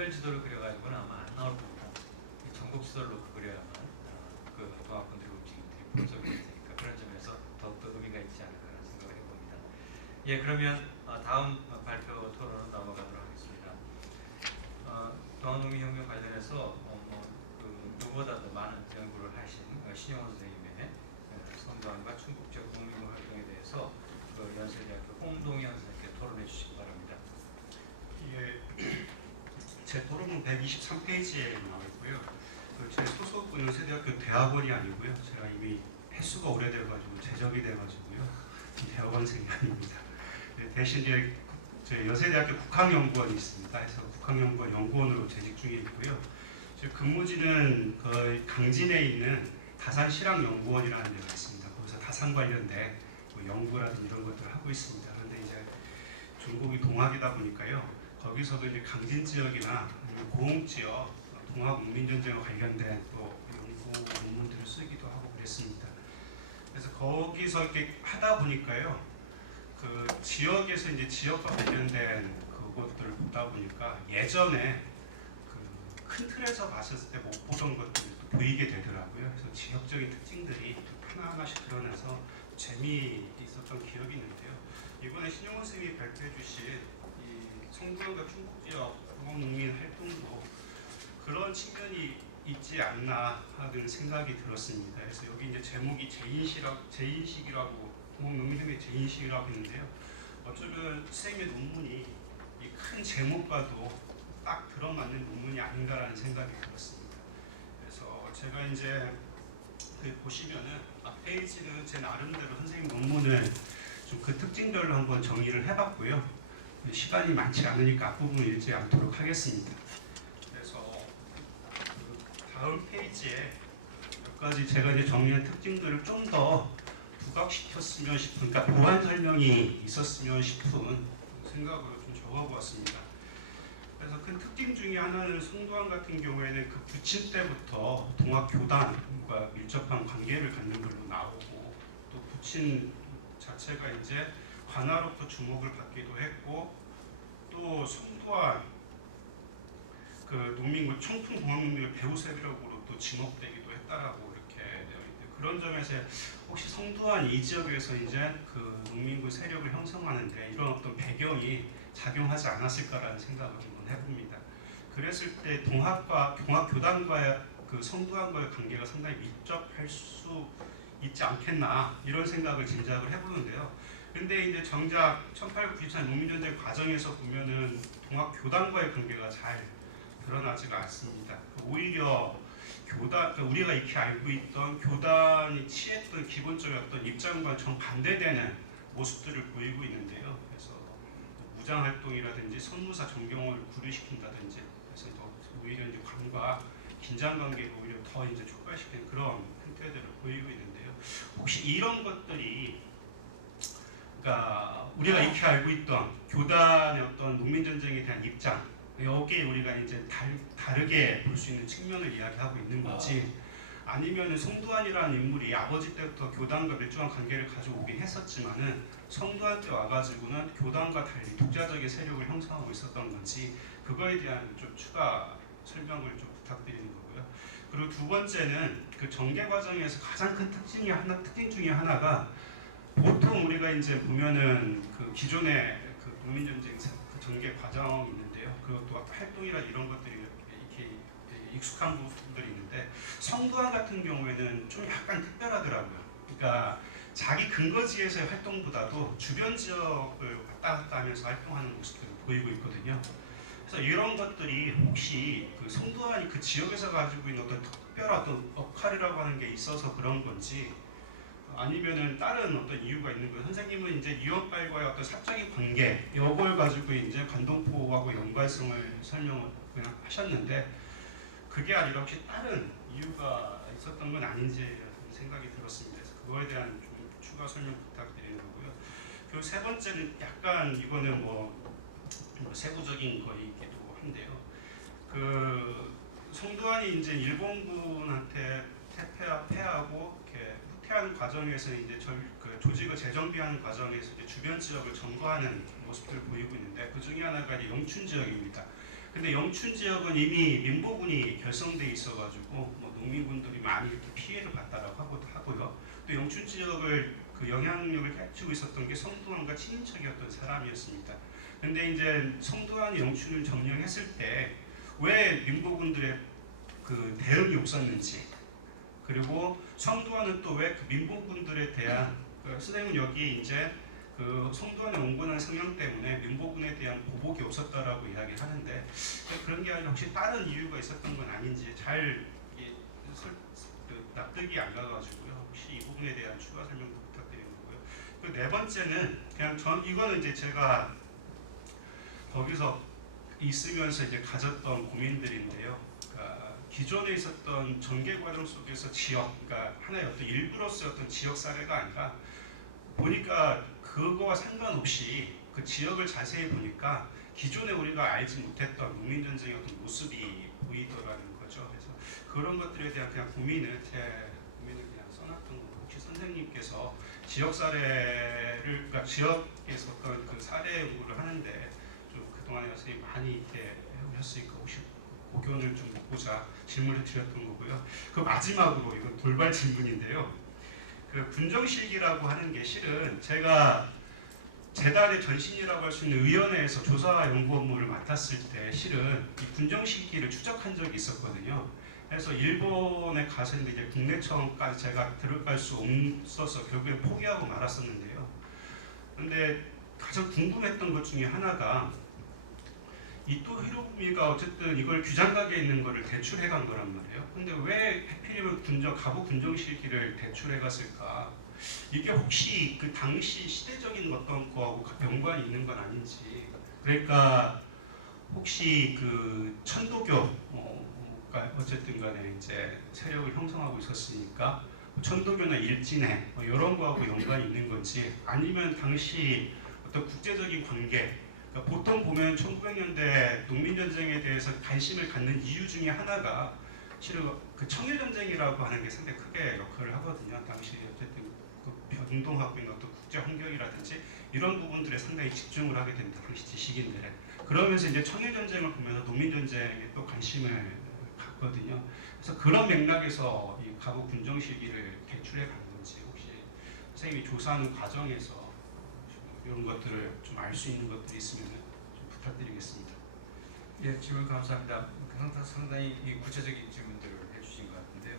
구별 지도를 그려가지고는 아마 안 나올 거고 전국 지도를 놓고 그려야만 그 동학군들의 움직임들이 분석이 될 테니까 그런 점에서 더욱더 의미가 있지 않을까라는 생각을 해봅니다. 예, 그러면 다음 발표 토론으로 넘어가도록 하겠습니다. 동학농민혁명 관련해서 누구보다도 많은 연구를 하신 신영원 선생님의 선도안과 충북적 농민부 활동에 대해서 연세대학교 홍동현 선생님께 토론해 주시기 바랍니다. 예, 제 토론은 123페이지에 나와 있고요. 제 소속은 연세대학교 대학원이 아니고요. 제가 이미 횟수가 오래돼가지고 제적이 돼가지고요. 대학원생이 아닙니다. 대신 이제 저희 연세대학교 국학연구원이 있습니다. 그래서 국학연구원 연구원으로 재직 중에 있고요. 제 근무지는 거의 강진에 있는 다산실학연구원이라는 데가 있습니다. 거기서 다산 관련된 연구라든지 이런 것들을 하고 있습니다. 그런데 이제 중국이 동학이다 보니까요. 거기서도 이제 강진 지역이나 고흥 지역 동학 농민전쟁과 관련된 또 연구 논문들을 쓰기도 하고 그랬습니다. 그래서 거기서 이렇게 하다 보니까요. 그 지역에서 이제 지역과 관련된 그것들을 보다 보니까 예전에 그 큰 틀에서 봤을 때 못 보던 것들이 또 보이게 되더라고요. 그래서 지역적인 특징들이 하나하나씩 드러나서 재미있었던 기억이 있는데요. 이번에 신영원 선생님이 발표해 주신 이 성북과 충북 지역 동학농민 활동도 그런 측면이 있지 않나 하는 생각이 들었습니다. 그래서 여기 이제 제목이 재인식이라고 동학농민협의 재인식이라고 했는데요. 어쩌면 선생님의 논문이 이 큰 제목과도 딱 들어맞는 논문이 아닌가라는 생각이 들었습니다. 그래서 제가 이제 보시면은 앞 페이지는 제 나름대로 선생님 논문을 좀 그 특징별로 한번 정리를 해봤고요. 시간이 많지 않으니까 앞부분 읽지 않도록 하겠습니다. 그래서 다음 페이지에 몇 가지 제가 이제 정리한 특징들을 좀 더 부각시켰으면 싶은, 그러니까 보완 설명이 있었으면 싶은 생각으로 좀 적어보았습니다. 그래서 큰 특징 중에 하나는 성도안 같은 경우에는 그 부친 때부터 동학교단과 밀접한 관계를 갖는 걸로 나오고, 또 부친 자체가 이제 관아로부터 주목을 받기도 했고, 또 성도안 그 농민군 청풍 동학농민의 배후 세력으로 또 지목되기도 했다라고 이렇게 되어 있는데, 그런 점에서 혹시 성도안 이 지역에서 이제 그 농민군 세력을 형성하는데 이런 어떤 배경이 작용하지 않았을까라는 생각을 한번 해봅니다. 그랬을 때 동학교단과의 그 성도안과의 관계가 상당히 밀접할 수 있지 않겠나 이런 생각을 짐작을 해보는데요. 근데 이제 정작 1894 농민전쟁 과정에서 보면은 동학교단과의 관계가 잘 드러나지가 않습니다. 오히려 교단, 우리가 이렇게 알고 있던 교단이 취했던 기본적인 어떤 입장과 정반대되는 모습들을 보이고 있는데요. 그래서 무장활동이라든지 선무사 정경원을 구류시킨다든지, 그래서 더 오히려 이제 관과 긴장관계를 오히려 더 이제 촉발시키는 그런 형태들을 보이고 있는데요. 혹시 이런 것들이, 그러니까 우리가 이렇게 알고 있던 교단의 어떤 농민전쟁에 대한 입장, 여기에 우리가 이제 다르게 볼 수 있는 측면을 이야기하고 있는 건지, 아니면 성도안이라는 인물이 아버지 때부터 교단과 밀접한 관계를 가지고 오긴 했었지만은 성도안 때 와가지고는 교단과 달리 독자적인 세력을 형성하고 있었던 건지, 그거에 대한 좀 추가 설명을 좀 부탁드리는 거고요. 그리고 두 번째는 그 전개 과정에서 가장 큰 특징 중에 하나가, 보통 우리가 이제 보면은 그 기존의 그 농민전쟁 그 전개 과정이 있는데요. 그리고 또 활동이나 이런 것들이 이렇게 익숙한 부분들이 있는데, 성도안 같은 경우에는 좀 약간 특별하더라고요. 그러니까 자기 근거지에서의 활동보다도 주변 지역을 왔다 갔다 하면서 활동하는 모습들을 보이고 있거든요. 그래서 이런 것들이 혹시 그 성도안이 그 지역에서 가지고 있는 어떤 특별한 어떤 역할이라고 하는 게 있어서 그런 건지, 아니면은 다른 어떤 이유가 있는 거예요. 선생님은 이제 유언발과의 어떤 사적인 관계, 이걸 가지고 이제 관동포하고 연관성을 설명을 그냥 하셨는데, 그게 아니라 혹시 다른 이유가 있었던 건 아닌지 생각이 들었습니다. 그래서 그거에 대한 좀 추가 설명 부탁드리는 거고요. 그리고 세 번째는 약간 이거는 뭐 세부적인 거이기도 한데요. 그 성도안이 이제 일본군한테 패하고 이렇게 후퇴하는 과정에서 이제 그 조직을 재정비하는 과정에서 이제 주변 지역을 점거하는 모습들을 보이고 있는데, 그 중에 하나가 이제 영춘 지역입니다. 근데 영춘 지역은 이미 민보군이 결성돼 있어가지고 뭐 농민분들이 많이 이렇게 피해를 봤다라고 하고요. 또 영춘 지역을 그 영향력을 해주고 있었던 게 성도환과 친인척이었던 사람이었습니다. 근데 이제 성도환이 영춘을 점령했을 때 왜 민보군들의 그 대응이 없었는지, 그리고 성도환은 또 왜 그 민보군들에 대한 선생님은 여기 이제 그 성도환의 온건한 성향 때문에 민보군에 대한 보복이 없었다라고 이야기하는데 그런 게 아니라 혹시 다른 이유가 있었던 건 아닌지 잘 납득이 안 가가지고요. 혹시 이 부분에 대한 추가 설명도 부탁드리는 거고요. 그 네 번째는 그냥 이거는 이제 제가 거기서 있으면서 이제 가졌던 고민들인데요. 그러니까 기존에 있었던 전개 과정 속에서 지역, 그러니까 하나의 어떤 일부로서의 어떤 지역 사례가 아니라 보니까 그거와 상관없이 그 지역을 자세히 보니까 기존에 우리가 알지 못했던 농민전쟁의 어떤 모습이 보이더라는 거죠. 그래서 그런 것들에 대한 그냥 제 고민을 그냥 써놨던 거고, 혹시 선생님께서 지역 사례를, 그러니까 지역에 있었던 그 사례 연구를 하는데 좀 그동안에 선생님이 많이 이렇게 해오셨으니까 혹시 고견을 좀 묻고자 질문을 드렸던 거고요. 그 마지막으로 이건 돌발 질문인데요. 그 군정실기라고 하는 게 실은 제가 재단의 전신이라고 할 수 있는 의원회에서 조사 연구 업무를 맡았을 때 실은 이 군정실기를 추적한 적이 있었거든요. 그래서 일본에 가서 이제 국내청까지 제가 들어갈 수 없어서 결국엔 포기하고 말았었는데요. 근데 가장 궁금했던 것 중에 하나가 이토 히로부미가 어쨌든 이걸 규장각에 있는 거를 대출해 간 거란 말이에요. 근데 왜 하필이면 가부 군정실기를 대출해 갔을까? 이게 혹시 그 당시 시대적인 어떤 거하고 연관이 있는 건 아닌지. 그러니까 혹시 그 천도교가 어쨌든 간에 이제 세력을 형성하고 있었으니까 천도교나 일진회 이런 거하고 연관이 있는 건지, 아니면 당시 어떤 국제적인 관계, 그러니까 보통 보면 1900년대 농민전쟁에 대해서 관심을 갖는 이유 중에 하나가 실은 그 청일전쟁이라고 하는 게 상당히 크게 역할을 하거든요. 당시 어쨌든 그 변동하고 있는 어떤 국제 환경이라든지 이런 부분들에 상당히 집중을 하게 됩니다. 당시 지식인들은. 그러면서 이제 청일전쟁을 보면서 농민전쟁에 또 관심을 갖거든요. 그래서 그런 맥락에서 이 가부 군정실기를 대출해 간 건지, 혹시 선생님이 조사하는 과정에서 이런 것들을 좀 알 수 있는 것들이 있으면 좀 부탁드리겠습니다. 예, 질문 감사합니다. 상당히 구체적인 질문들을 해주신 것 같은데요.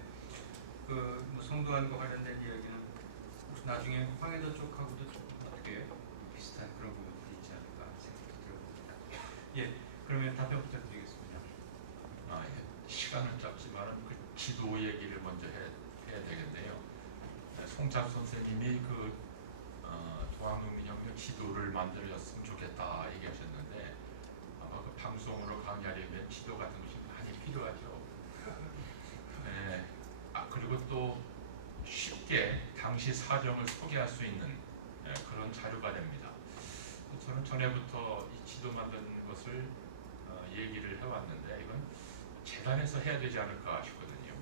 그뭐 성도환과 관련된 이야기는 혹시 나중에 황해도 쪽하고도 좀 어떻게 비슷한 그런 부분들이 있지 않을까 생각이 들어봅니다. 예, 그러면 답변 부탁드리겠습니다. 시간은 짧지만은 그 지도 얘기를 먼저 해야 되겠네요. 송작 선생님이 그 동학농민혁명 지도를 만들었으면 좋겠다 얘기하셨는데 그 방송으로 강의하려면 지도 같은 것이 많이 필요하죠. 네. 그리고 또 쉽게 당시 사정을 소개할 수 있는 그런 자료가 됩니다. 저는 전에부터 이 지도 만드는 것을 얘기를 해왔는데 이건 재단에서 해야 되지 않을까 싶거든요.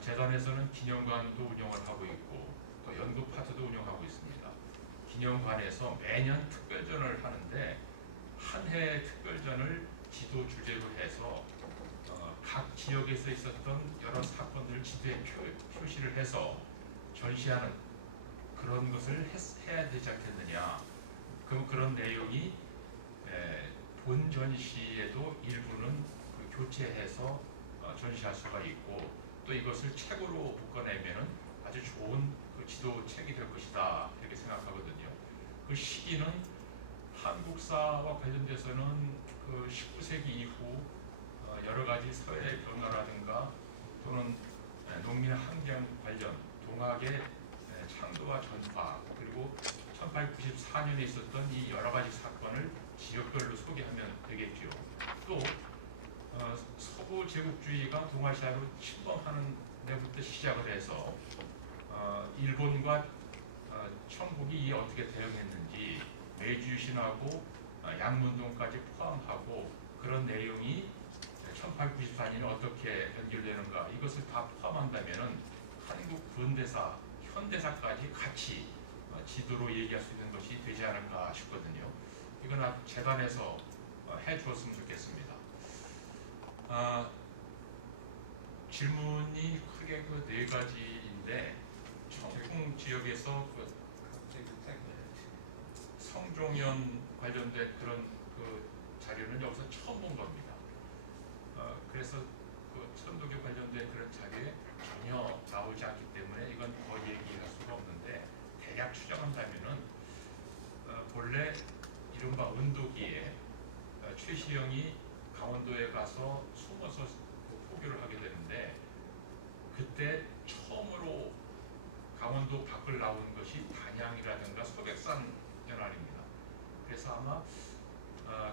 재단에서는 기념관도 운영을 하고 있고 또 연구 파트도 운영하고 있습니다. 기념관에서 매년 특별전을 하는데 한 해 특별전을 지도 주제로 해서 각 지역에서 있었던 여러 사건들을 지도에 표시를 해서 전시하는 그런 것을 해야 되지 않겠느냐. 그럼 그런 내용이 본 전시에도 일부는 그 교체해서 전시할 수가 있고, 또 이것을 책으로 묶어내면은 아주 좋은 그 지도책이 될 것이다 이렇게 생각하거든요. 그 시기는 한국사와 관련돼서는 그 19세기 이후 여러 가지 사회 변화라든가 또는 농민 환경 관련 동학의 창조와 전파, 그리고 1894년에 있었던 이 여러 가지 사건을 지역별로 소개하면 되겠죠. 또 서구 제국주의가 동아시아로 침범하는 데부터 시작을 해서 일본과 청국이 어떻게 대응했는지, 메이주유신하고 양문동까지 포함하고 그런 내용이 1894년에 어떻게 연결되는가, 이것을 다 포함한다면 한국 근대사, 현대사까지 같이 지도로 얘기할 수 있는 것이 되지 않을까 싶거든요. 이건 재단에서 해주었으면 좋겠습니다. 질문이 크게 그 네 가지인데 청풍 지역에서 그 성종연 관련된 그런 그 자료는 여기서 처음 본 겁니다. 그래서 그 천도교 관련된 그런 자료에 전혀 나오지 않기 때문에 이건 더 얘기할 수가 없는데 대략 추정한다면은 본래 이른바 은도기에 최시영이 강원도에 가서 숨어서 포교를 하게 되는데 그때 처음으로 강원도 밖을 나온 것이 단양이라든가 소백산 연안입니다. 그래서 아마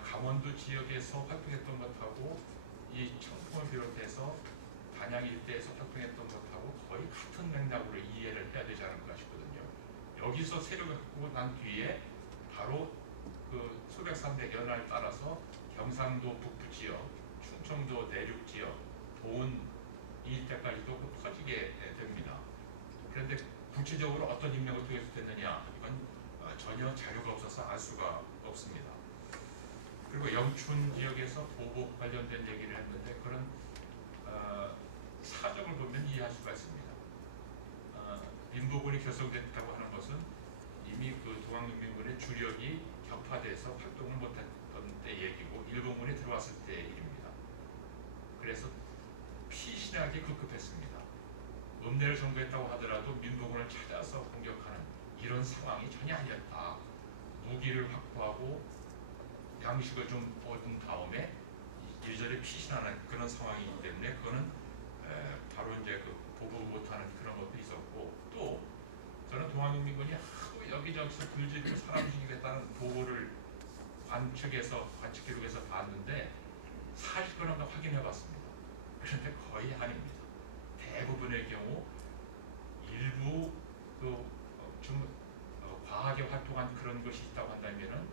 강원도 지역에서 활동했던 것하고 이 청풍을 비롯해서 단양 일대에서 활동했던 것하고 거의 같은 맥락으로 이해를 해야 되지 않을까 싶거든요. 여기서 세력을 갖고 난 뒤에 바로 그 소백산맥 연안을 따라서 경상도 북부 지역, 충청도 내륙 지역, 보은 이 일대까지도 퍼지게 됩니다. 그런데 구체적으로 어떤 인명을 통해서 됐느냐 이건 전혀 자료가 없어서 알 수가 없습니다. 그리고 영춘 지역에서 보복 관련된 얘기를 했는데 그런 사정을 보면 이해할 수가 있습니다. 민보군이 결성됐다고 하는 것은 이미 그 동학농민군의 주력이 격파돼서 활동을 못했던 때 얘기고 일본군이 들어왔을 때 일입니다. 그래서 피신하기 급급했습니다. 읍내를 점거했다고 하더라도 민보군을 찾아서 공격하는 이런 상황이 전혀 아니었다. 무기를 확보하고 양식을 좀 얻은 다음에 이리저리 피신하는 그런 상황이기 때문에 그거는 바로 이제 그 보고 못하는 그런 것도 있었고 또 저는 동학농민군이 하도 여기저기서 불지르고 사람 죽이겠다는 보고를 관측 기록에서 봤는데 사실 그런 거 확인해봤습니다. 그런데 거의 아닙니다. 대부분의 경우 일부 좀 과하게 활동한 그런 것이 있다고 한다면은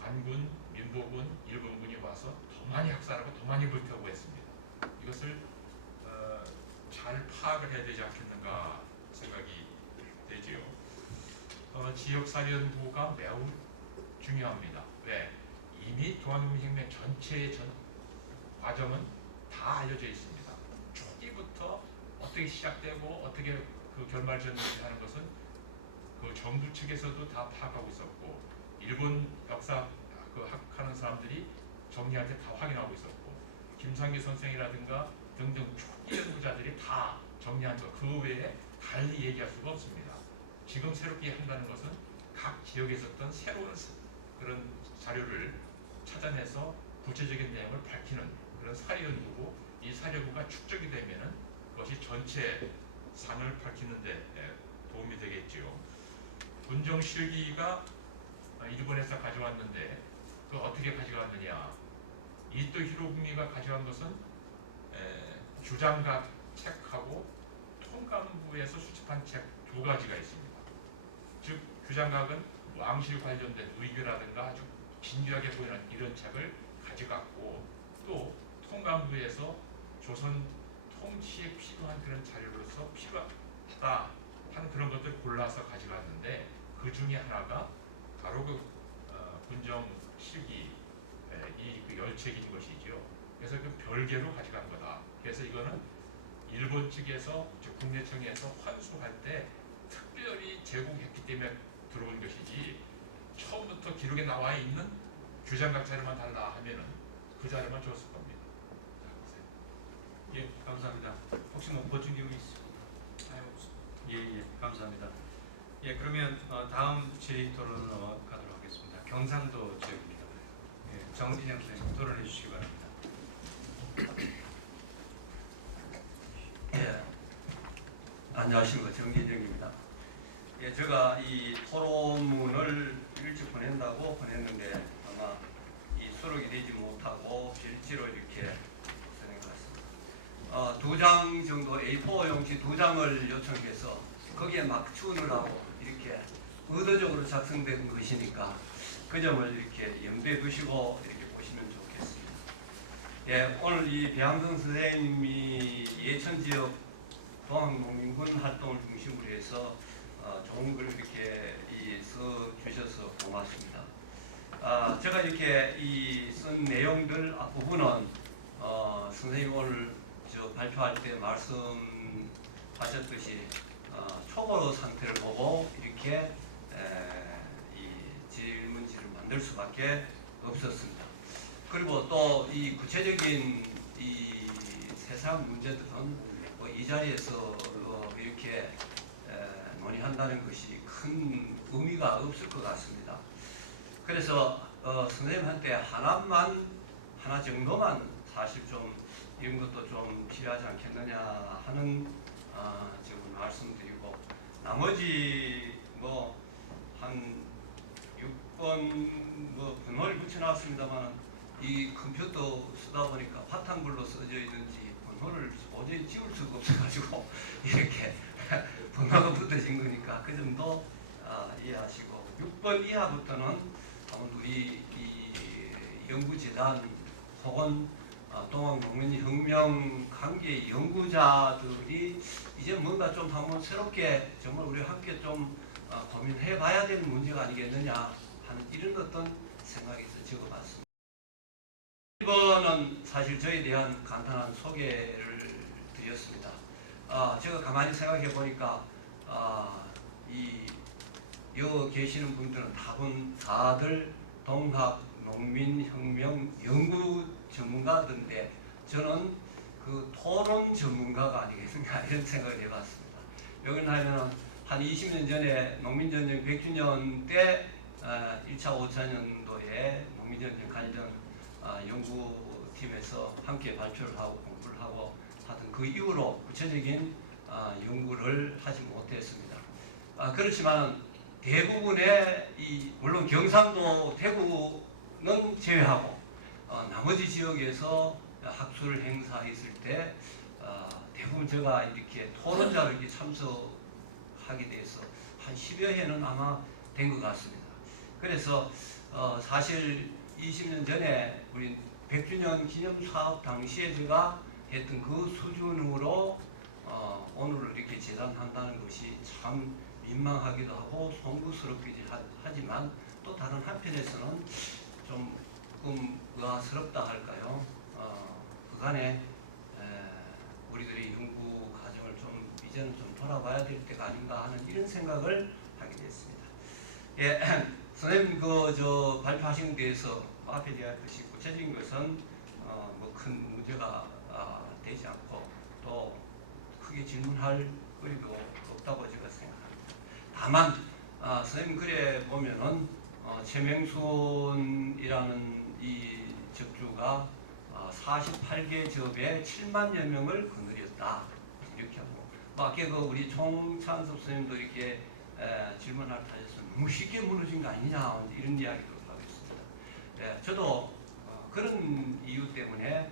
관군, 민보군, 일본군이 와서 더 많이 학살하고 더 많이 불태우고 했습니다. 이것을 잘 파악을 해야 되지 않겠는가 생각이 되지요. 지역사령부가 매우 중요합니다. 왜? 이미 동학농민혁명 전체의 과정은 다 알려져 있습니다. 초기부터 어떻게 시작되고 어떻게 그 결말졌는지 하는 것은 그 정부 측에서도 다 파악하고 있었고 일본 역사 그 학하는 사람들이 정리할 때 다 확인하고 있었고 김상기 선생이라든가 등등 초기 연구자들이 다 정리한 것 그 외에 달리 얘기할 수가 없습니다. 지금 새롭게 한다는 것은 각 지역에 있었던 새로운 그런 자료를 찾아내서 구체적인 내용을 밝히는 그런 사례연구고 이 사례연구가 축적이 되면은 그것이 전체 산을 밝히는 데 도움이 되겠지요. 문정실기가 일본에서 가져왔는데 그 어떻게 가져왔느냐 이토 히로부미가 가져간 것은 규장각 책하고 통감부에서 수집한 책 두 가지가 있습니다. 즉 규장각은 왕실 관련된 의궤라든가 아주 진귀하게 보이는 이런 책을 가져갔고 또 통감부에서 조선 통치에 필요한 그런 자료로서 필요하다 한 그런 것들 골라서 가져갔는데 그 중에 하나가 바로 그 군정 실기 이 열책인 것이죠. 그래서 그 별개로 가져간 거다. 그래서 이거는 일본 측에서 국내청에서 환수할 때 특별히 제공했기 때문에 들어온 것이지 처음부터 기록에 나와 있는 규장각 자료만 달라 하면은 그 자료만 줬을 겁니다. 예, 감사합니다. 혹시 뭐 보충 기록이 있습니까? 예, 감사합니다. 예, 그러면 다음 질의 토론으로 가도록 하겠습니다. 경상도 지역입니다. 예, 정진영 선생님 토론해 주시기 바랍니다. 예, 안녕하십니까. 정기정입니다. 예, 제가 이 토론문을 일찍 보냈는데 아마 이 수록이 되지 못하고 필지로 이렇게 진행했습니다. 2장 정도 A4 용지 2장을 요청해서 거기에 맞추느라고 하고 이렇게 의도적으로 작성된 것이니까 그 점을 이렇게 염두에 두시고 이렇게 보시면 좋겠습니다. 예, 오늘 이 배항성 선생님이 예천 지역 동학농민군 활동을 중심으로 해서 좋은 글 이렇게 써 주셔서 고맙습니다. 제가 이렇게 쓴 내용들 앞부분은 선생님 오늘 발표할 때 말씀하셨듯이 초보 상태를 보고 이렇게 이 질문지를 만들 수밖에 없었습니다. 그리고 또 이 구체적인 이 세상 문제들은 이 자리에서 이렇게 논의한다는 것이 큰 의미가 없을 것 같습니다. 그래서 선생님한테 하나 정도만 사실 좀 이런 것도 좀 필요하지 않겠느냐 하는 지금 말씀드리고, 나머지 뭐 한 6번 번호를 붙여놨습니다만 이 컴퓨터 쓰다 보니까 바탕글로 써져 있는지 번호를 도저히 지울 수가 없어가지고 이렇게 번호가 붙어진 거니까 그 정도 이해하시고, 6번 이하부터는 우리 이 연구재단 혹은 동학농민혁명 관계 연구자들이 이제 뭔가 좀 한번 새롭게 정말 우리 함께 좀 고민해봐야 되는 문제가 아니겠느냐 하는 이런 어떤 생각에서 적어봤습니다. 1번은 사실 저에 대한 간단한 소개를 드렸습니다. 제가 가만히 생각해 보니까 여기 계시는 분들은 다들 동학농민혁명 연구 전문가들인데 저는 그 토론 전문가가 아니겠는가 이런 생각을 해봤습니다. 여기는 하면 한 20년 전에 농민전쟁 100주년 때 1차 5차년도에 농민전쟁 관련 연구팀에서 함께 발표를 하고 공부를 하고 하여튼 그 이후로 구체적인 연구를 하지 못했습니다. 그렇지만 대부분의 물론 경상도 대구는 제외하고 나머지 지역에서 학술 행사했을 때 대부분 제가 이렇게 토론자를 이렇게 참석하게 돼서 한 10여 회는 아마 된 것 같습니다. 그래서 사실 20년 전에 우리 100주년 기념 사업 당시에 제가 했던 그 수준으로 오늘 이렇게 재단한다는 것이 참 민망하기도 하고 송구스럽기도 하지만 또 다른 한편에서는 조금 의아스럽다 할까요? 그간에 우리들의 연구 과정을 좀 이제는 좀 돌아봐야 될 때가 아닌가 하는 이런 생각을 하게 됐습니다. 예, 선생님 발표하신 데에서 앞에 대했듯이 구체적인 것은 뭐 큰 문제가 되지 않고 또 크게 질문할 거리도 없다고 제가 생각합니다. 다만 선생님 글에 보면은 최명순이라는 이 적주가 48개 접에 7만여 명을 거느렸다 이렇게 하고, 아까 우리 총찬섭 선생님도 이렇게 질문할 때 하셔서 너무 쉽게 무너진 거 아니냐 이런 이야기도 하고 있습니다. 예, 저도 그런 이유 때문에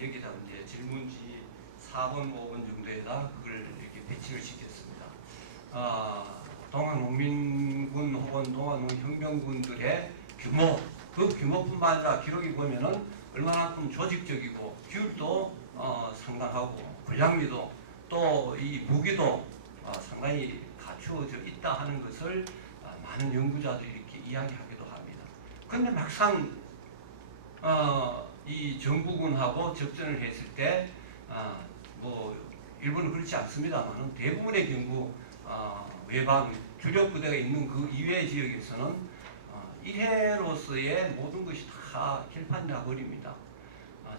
여기다 이제 질문지 4번, 5번 정도에다 그걸 이렇게 배치를 시켰습니다. 동학농민군 혹은 동학농민혁명군들의 규모, 그 규모뿐만 아니라 기록이 보면은 얼마나큼 조직적이고 규율도 상당하고 군량미도 또 이 무기도 상당히 갖추어져 있다 하는 것을 많은 연구자들이 이렇게 이야기하기도 합니다. 그런데 막상 이 정부군하고 접전을 했을 때 뭐 일본은 그렇지 않습니다만 대부분의 경우 외방 주력 부대가 있는 그 이외의 지역에서는 일해로서의 모든 것이 다 결판나 버립니다.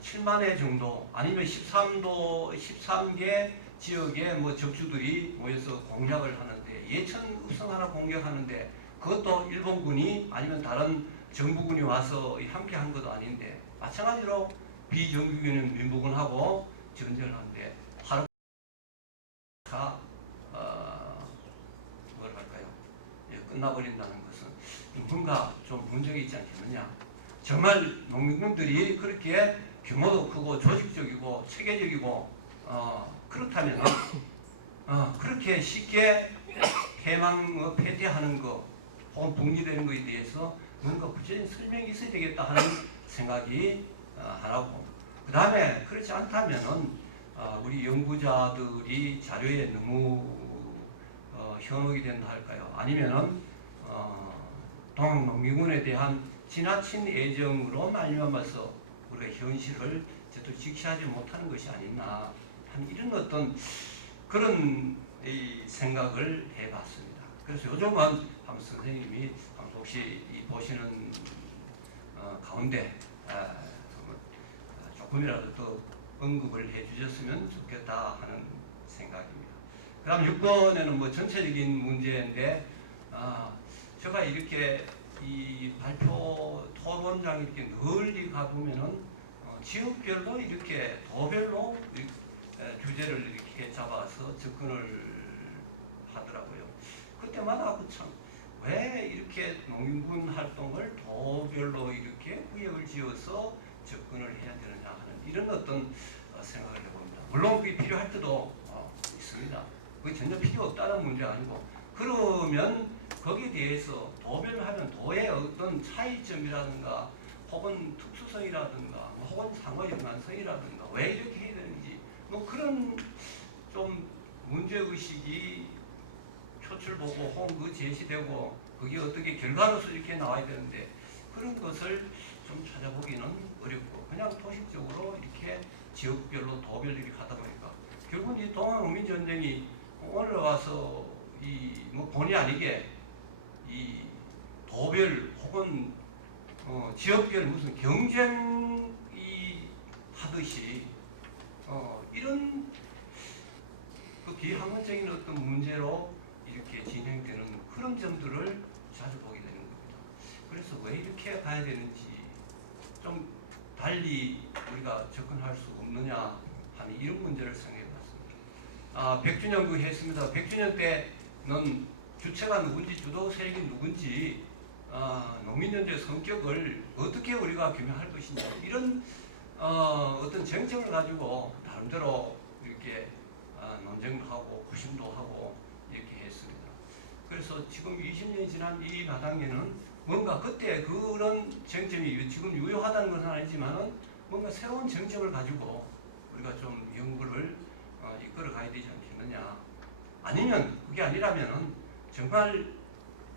7만회 정도 아니면 13개 지역의 뭐 적주들이 모여서 공략을 하는데, 예천 읍성 하나 공격하는데 그것도 일본군이 아니면 다른 정부군이 와서 함께 한 것도 아닌데, 마찬가지로 비정규군은 민부군하고 전쟁을 하는데 하루 다 뭐랄까요, 끝나버린다는 것은 뭔가 좀 문제가 있지 않겠느냐. 정말 농민군들이 그렇게 규모도 크고 조직적이고 체계적이고 그렇다면 그렇게 쉽게 패퇴하는 거 혹은 분리되는 것에 대해서 뭔가 구체적인 설명이 있어야 되겠다 하는 생각이 하나고, 그 다음에 그렇지 않다면은 우리 연구자들이 자료에 너무 현혹이 된다 할까요? 아니면은 동학농민군에 대한 지나친 애정으로 말미암아서 우리가 현실을 제대로 직시하지 못하는 것이 아니나 하는 이런 어떤 그런 이 생각을 해봤습니다. 그래서 요즘은 한 선생님이 혹시 이 보시는 가운데 조금이라도 또 언급을 해주셨으면 좋겠다 하는 생각입니다. 그다음 6번에는 뭐 전체적인 문제인데 제가 이렇게 이 발표 토론장 이렇게 널리 가보면은 지역별로 이렇게 도별로 주제를 이렇게 잡아서 접근을 하더라고요. 그때마다 참 왜 이렇게 농민군 활동을 도별로 이렇게 구역을 지어서 접근을 해야 되느냐 하는 이런 어떤 생각을 해봅니다. 물론 그게 필요할 때도 있습니다. 그게 전혀 필요 없다는 문제가 아니고 그러면 거기에 대해서 도별하면 도의 어떤 차이점이라든가 혹은 특수성이라든가 혹은 상호 연관성이라든가 왜 이렇게 해야 되는지 뭐 그런 좀 문제의식이 표출보고 혹은 그 제시되고 그게 어떻게 결과로서 이렇게 나와야 되는데 그런 것을 좀 찾아보기는 어렵고 그냥 도식적으로 이렇게 지역별로 도별 이렇게 하다 보니까 결국은 이 동아농민전쟁이 오늘 와서 이 뭐 본의 아니게 이 도별 혹은 지역별 무슨 경쟁이 하듯이 이런 그 비학문적인 어떤 문제로 이렇게 진행되는 그런 점들을 자주 보게 되는 겁니다. 그래서 왜 이렇게 가야 되는지 좀 달리 우리가 접근할 수 없느냐 하는 이런 문제를 생각해 봤습니다. 100주년 그 했습니다. 100주년 때는 주체가 누군지 주도 세력이 누군지 농민연대 성격을 어떻게 우리가 규명할 것이냐 이런 어떤 쟁점을 가지고 나름대로 이렇게 논쟁도 하고 구심도 하고 이렇게 했습니다. 그래서 지금 20년이 지난 이 마당에는 뭔가 그때 그런 쟁점이 지금 유효하다는 것은 아니지만은 뭔가 새로운 쟁점을 가지고 우리가 좀 연구를 이끌어 가야 되지 않겠느냐. 아니면 그게 아니라면은 정말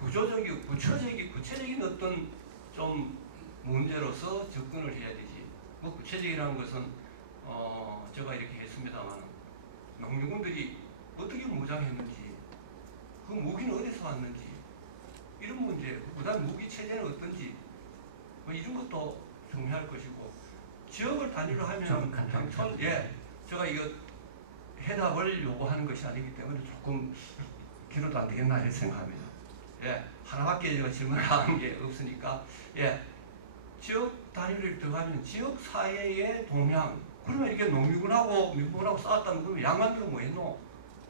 구조적이고 구체적인 어떤 좀 문제로서 접근을 해야 되지. 뭐 구체적이라는 것은 제가 이렇게 했습니다만 농민군들이 어떻게 무장했는지 그 무기는 어디서 왔는지 이런 문제 그다음 무기 체제는 어떤지 뭐 이런 것도 중요할 것이고 지역을 단위로 하면 강촌 제가 이거 해답을 요구하는 것이 아니기 때문에 조금 길어도 안 되겠나 이렇게 생각합니다. 하나밖에 제가 질문하는 게 없으니까 지역 단위를 들어가면 지역 사회의 동향 그러면 이게 농민군하고 민군하고 싸웠다면 그러면 양반들은 뭐 했노?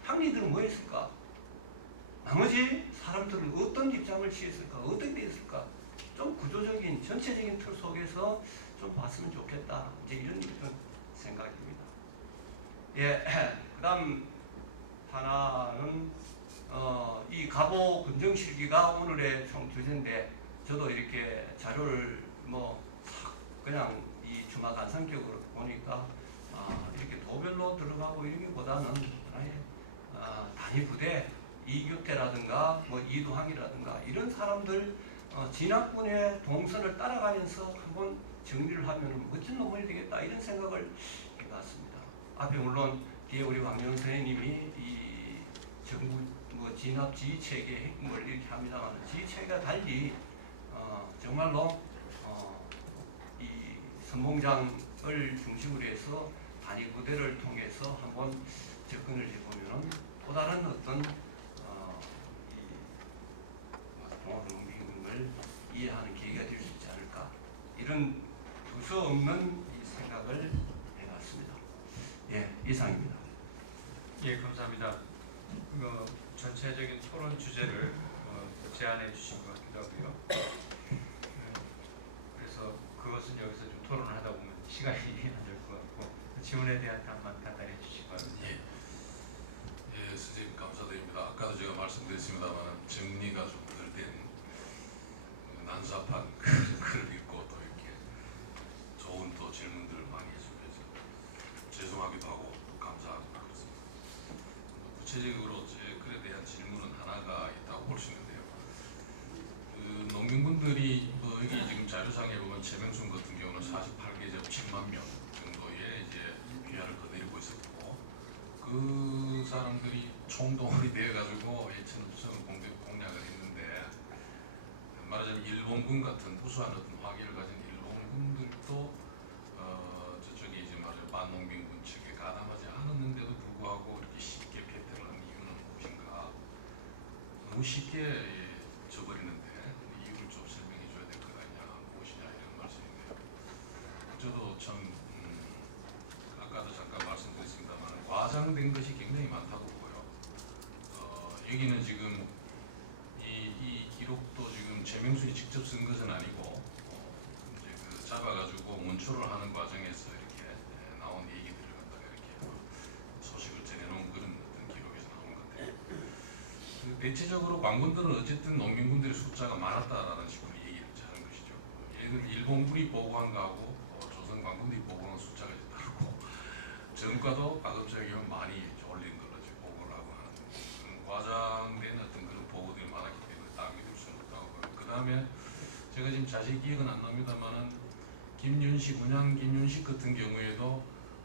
향리들은 뭐 했을까? 나머지 사람들은 어떤 입장을 취했을까? 어떻게 됐을까? 좀 구조적인 전체적인 틀 속에서 좀 봤으면 좋겠다. 이제 이런 생각입니다. 그다음 하나는 이 갑오 군정실기가 오늘의 총 주제인데 저도 이렇게 자료를 뭐 그냥 이 주마간상격으로 보니까 이렇게 도별로 들어가고 이러기보다는 하나의 단위 부대 이규태라든가 뭐 이두항이라든가 이런 사람들 진압군의 동선을 따라가면서 한번 정리를 하면 멋진 논문이 되겠다 이런 생각을 해봤습니다. 앞에 물론 뒤에 우리 왕영 선생님이 이 정부 뭐 진압 지휘체계 핵심을 이렇게 합니다만 지휘체계가 달리 정말로 이 선봉장을 중심으로 해서 단위 부대를 통해서 한번 접근을 해보면 또 다른 어떤 동아농민군을 이해하는 계기가 될 수 있지 않을까 이런 두서 없는 이 생각을 해봤습니다. 이상입니다. 감사합니다. 전체적인 토론 주제를 제안해 주신 것 같기도 하고요. 그래서 그것은 여기서 좀 토론을 하다 보면 시간이 안 될 것 같고 질문에 대한 답만 간단히 해주시기 바랍니다. 선생님 감사드립니다. 아까도 제가 말씀드렸습니다만 정리가 좀 덜 된 난잡한 글을 읽고 또 이렇게 좋은 또 질문들을 많이 해주셔서 죄송하기도 하고 또 감사하고 그렇습니다. 구체적으로 제 글에 대한 질문은 하나가 있다고 볼 수 있는데요. 농민군들이 여기 지금 자료상에 보면 최명순 같은 경우는 48개 대략 10만 명 정도의 이제 귀화를 거느리고 있었고 그 사람들이 총동원이 되어가지고 예천읍성을 공략을 했는데 말하자면 일본군 같은 우수한 어떤 화기를 가진 일본군들도 저쪽에 이제 말하자면 반농민군 측에 가담하지 않았는데도 불구하고 이렇게 쉽게 패퇴를 한 이유는 무엇인가? 너무 쉽게 져버리는데 이유를 좀 설명해 줘야 될 것 아니냐, 무엇이냐 이런 말씀인데요. 저도 참 아까도 잠깐 말씀드렸습니다만 과장된 것이 굉장히 많다고 보고요. 여기는 지금 이 기록도 지금 최명순이 직접 쓴 것은 아니고 이제 그 잡아가지고 문초를 하는 과정에서 이렇게 나온 얘기들을 갖다가 이렇게 소식을 전해놓은 그런 어떤 기록에서 나온 건데 그 대체적으로 관군들은 어쨌든 농민군들의 숫자가 많았다라는 식으로 얘기를 하는 것이죠. 얘는 일본군이 보고한 거하고 조선 관군들이 보고한 숫자가 이제 다르고 전과도 가급적이면 많이 올린 걸로 이제 보고를 하고 하는 그런 과장된 어떤 그런 보고들이 많았기 때문에 딱 믿을 수는 없다고 보고요. 그 다음에 제가 지금 자세히 기억은 안 납니다만은 김윤식, 운양 김윤식 같은 경우에도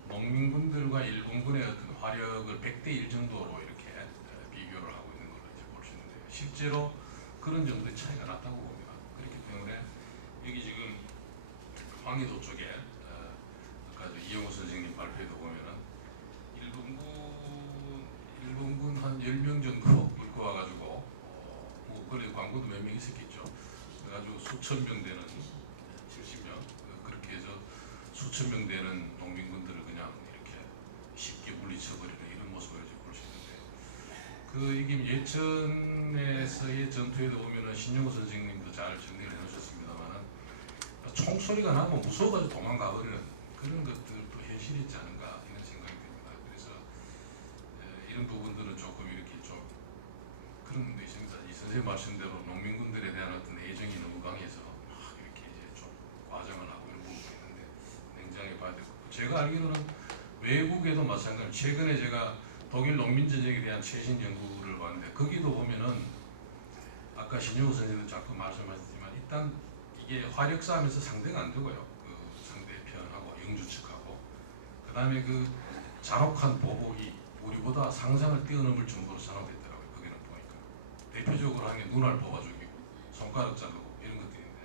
농민군들과 일본군의 어떤 화력을 100대 1 정도로 이렇게 비교를 하고 있는 걸로 이제 볼 수 있는데요. 실제로 그런 정도의 차이가 났다고 봅니다. 그렇기 때문에 여기 지금 황해도 쪽에 아까 이영호 선생님 발표도 보면은 일본군 한 10명 정도 끌고 와가지고 뭐 그래 광고도 몇 명 있었겠죠. 그래가지고 수천 명 되는 70명 그렇게 해서 수천 명 되는 농민군들을 그냥 이렇게 쉽게 물리쳐버리는 이런 모습을 이제 볼 수 있는데 그 이게 예천에서의 전투에도 보면은 신영호 선생님도 잘 정리를 해놓으셨습니다만은 총소리가 나면 무서워가지고 도망가버리는 그런 것들도 현실이지 않은가 이런 생각이 듭니다. 그래서 이런 부분들은 조금 이렇게 좀 그런 게 있습니다. 이 선생님 말씀대로 농민군들에 대한 어떤 애정이 너무 강해서 막 이렇게 이제 좀 과정을 하고 이런 부분이 있는데 냉정하게 봐야 되고 제가 알기로는 외국에도 마찬가지로 최근에 제가 독일 농민전쟁에 대한 최신 연구를 봤는데 거기도 보면은 아까 신영호 선생님도 자꾸 말씀하셨지만 일단 이게 화력 싸움에서 상대가 안 되고요. 그 상대편하고 영주 측하고 그 다음에 그 잔혹한 보복이 우리보다 상상을 뛰어넘을 정도로 잔혹했더라고요. 거기는 보니까 대표적으로 한 게 눈알 뽑아 죽이고 손가락 자르고 이런 것들인데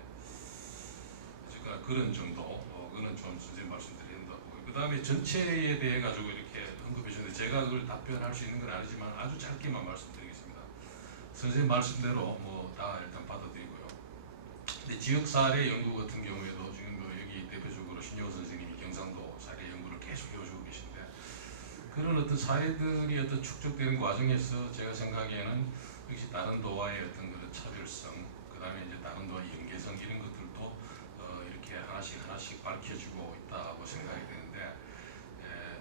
그러니까 그런 정도 그는 좀 선생님 말씀드린다고 그 다음에 전체에 대해 가지고 이렇게 언급해 주는데 제가 그걸 답변할 수 있는 건 아니지만 아주 짧게만 말씀드리겠습니다. 선생님 말씀대로 뭐 다 일단 받아들이고요. 근데 지역 사례 연구 같은 경우에도 지금 뭐 여기 대표적으로 신효 선생님이 경상도 사례 연구를 계속 해오시고 계신데 그런 어떤 사례들이 어떤 축적되는 과정에서 제가 생각에는 역시 다른 도와의 어떤 그런 차별성, 그 다음에 이제 다른 도와의 연계성 이런 것들도 이렇게 하나씩 밝혀지고 있다고 생각이 되는데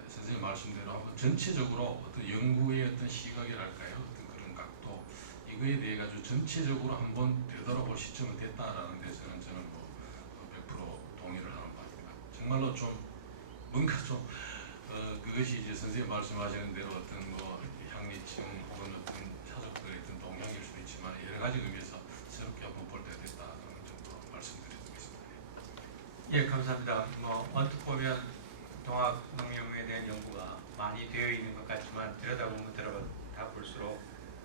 선생님 말씀대로 한번 전체적으로 어떤 연구의 어떤 시각이랄까요, 어떤 그런 각도 이거에 대해 가지고 전체적으로 한번 되돌아볼 시점이 됐다라는 데서는 저는 뭐 100% 동의를 하는 바입니다. 정말로 좀 뭔가 좀 그것이 이제 선생님 말씀하시는 대로 어떤 뭐 향리층 혹은 어떤 사족들의 어떤 동향일 수도 있지만 여러 가지 의미에서 새롭게 한번 볼 때가 됐다는 정도 말씀드리겠습니다. 예, 감사합니다. 뭐 언뜻 보면 동학농림에 대한 연구가 많이 되어 있는 것 같지만 들여다보면 들어다 볼수록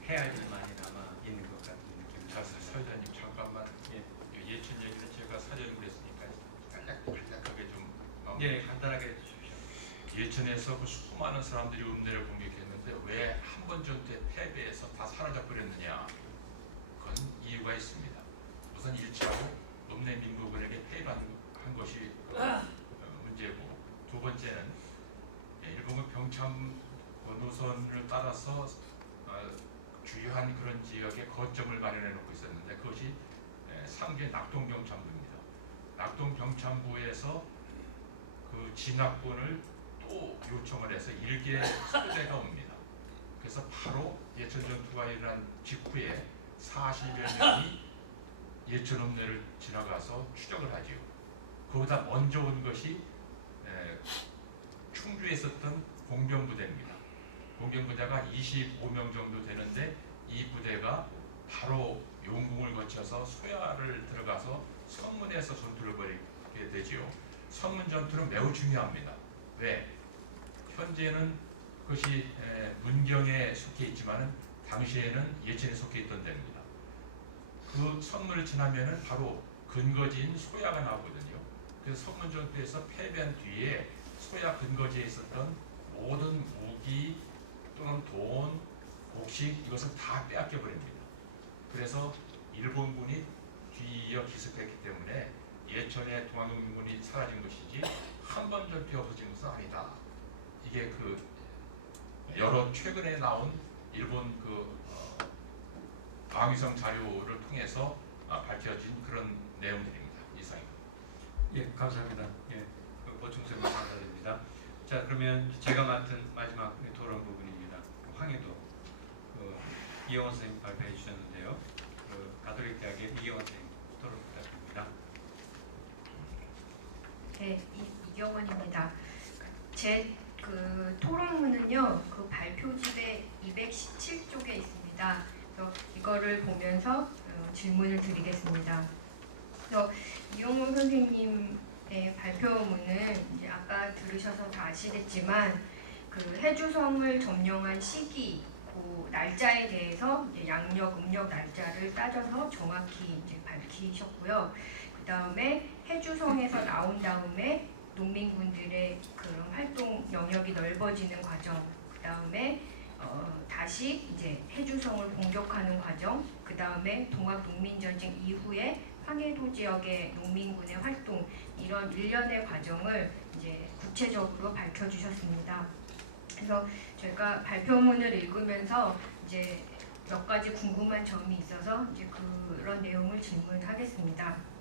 해야 할 일이 많이 남아 있는 것 같은 느낌이 들었습니다. 사회자님 잠깐만 예천 얘기는 제가 사전을 그랬으니까 간략하게 좀 예, 간단하게 해주십시오. 예천에서 그 수많은 사람들이 읍내를 공격했는데 왜 한 번 전투에 패배해서 다 사라져 버렸느냐? 그건 이유가 있습니다. 우선 1차로 읍내 민부군에게 패배한 것이 문제고 두 번째는 일본군 병참 노선을 따라서 주요한 그런 지역에 거점을 마련해 놓고 있었는데 그것이 상계 낙동병참부입니다. 낙동병참부에서 그 진압군을 또 요청을 해서 일개 소대가 옵니다. 그래서 바로 예천 전투가 일어난 직후에 40여 명이 예천 읍내를 지나가서 추적을 하지요. 그보다 먼저 온 것이 충주에 있었던 공병부대입니다. 공병부대가 25명 정도 되는데 이 부대가 바로 용궁을 거쳐서 소야를 들어가서 성문에서 전투를 벌이게 되지요. 성문 전투는 매우 중요합니다. 왜? 현재는 그것이 문경에 속해 있지만 당시에는 예천에 속해 있던 데입니다. 그 성문을 지나면은 바로 근거지인 소야가 나오거든요. 그래서 성문 전투에서 패배한 뒤에 소야 근거지에 있었던 모든 무기 또는 돈, 곡식 이것을 다 빼앗겨 버립니다. 그래서 일본군이 뒤이어 기습했기 때문에 예천의 동학농민군이 사라진 것이지 한 번 전투에 없어진 것은 아니다. 이게 그 여러 최근에 나온 일본 방위성 자료를 통해서 밝혀진 그런 내용들입니다. 이상입니다. 예, 감사합니다. 예, 보충 설명 감사드립니다. 자, 그러면 제가 맡은 마지막 토론 부분입니다. 황해도 이경원 선생님 발표해 주셨는데요. 가톨릭 대학의 이경원 선생님 토론 부탁드립니다. 네, 이경원입니다. 제 토론문은요, 그 발표집의 217쪽에 있습니다. 그래서 이거를 보면서 질문을 드리겠습니다. 그래서 이용호 선생님의 발표문은 이제 아까 들으셔서 다 아시겠지만 그 해주성을 점령한 시기, 그 날짜에 대해서 이제 양력, 음력 날짜를 따져서 정확히 이제 밝히셨고요. 그 다음에 해주성에서 나온 다음에 농민군들의 그런 활동 영역이 넓어지는 과정, 그 다음에 다시 이제 해주성을 공격하는 과정, 그 다음에 동학농민전쟁 이후에 황해도 지역의 농민군의 활동, 이런 일련의 과정을 이제 구체적으로 밝혀주셨습니다. 그래서 저희가 발표문을 읽으면서 이제 몇 가지 궁금한 점이 있어서 이제 그런 내용을 질문하겠습니다.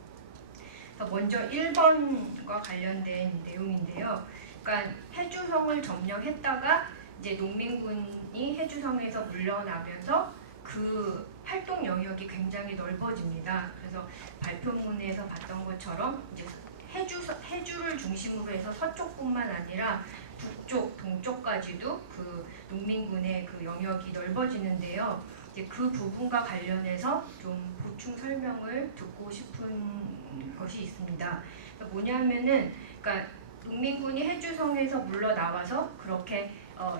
먼저 1번과 관련된 내용인데요. 그러니까 해주성을 점령했다가 이제 농민군이 해주성에서 물러나면서 그 활동 영역이 굉장히 넓어집니다. 그래서 발표문에서 봤던 것처럼 이제 해주를 중심으로 해서 서쪽뿐만 아니라 북쪽, 동쪽까지도 그 농민군의 그 영역이 넓어지는데요. 이제 그 부분과 관련해서 좀 보충 설명을 듣고 싶은 것이 있습니다. 그러니까 뭐냐면은, 그러니까 농민군이 해주성에서 물러나와서 그렇게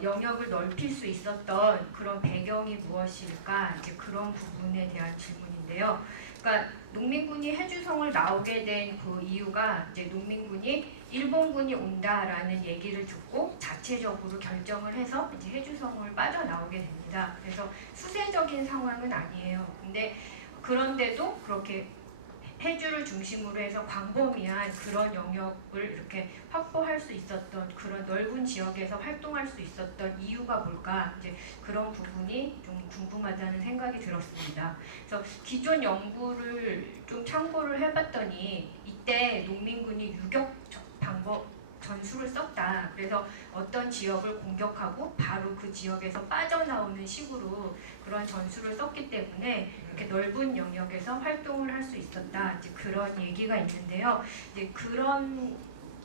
영역을 넓힐 수 있었던 그런 배경이 무엇일까? 이제 그런 부분에 대한 질문인데요. 그러니까 농민군이 해주성을 나오게 된 그 이유가 이제 농민군이 일본군이 온다라는 얘기를 듣고 자체적으로 결정을 해서 이제 해주성을 빠져나오게 됩니다. 그래서 수세적인 상황은 아니에요. 근데 그런데도 그렇게 해주를 중심으로 해서 광범위한 그런 영역을 이렇게 확보할 수 있었던, 그런 넓은 지역에서 활동할 수 있었던 이유가 뭘까, 이제 그런 부분이 좀 궁금하다는 생각이 들었습니다. 그래서 기존 연구를 좀 참고를 해봤더니 이때 농민군이 유격 방법 전술을 썼다. 그래서 어떤 지역을 공격하고 바로 그 지역에서 빠져나오는 식으로 그런 전술을 썼기 때문에 이렇게 넓은 영역에서 활동을 할 수 있었다. 이제 그런 얘기가 있는데요. 이제 그런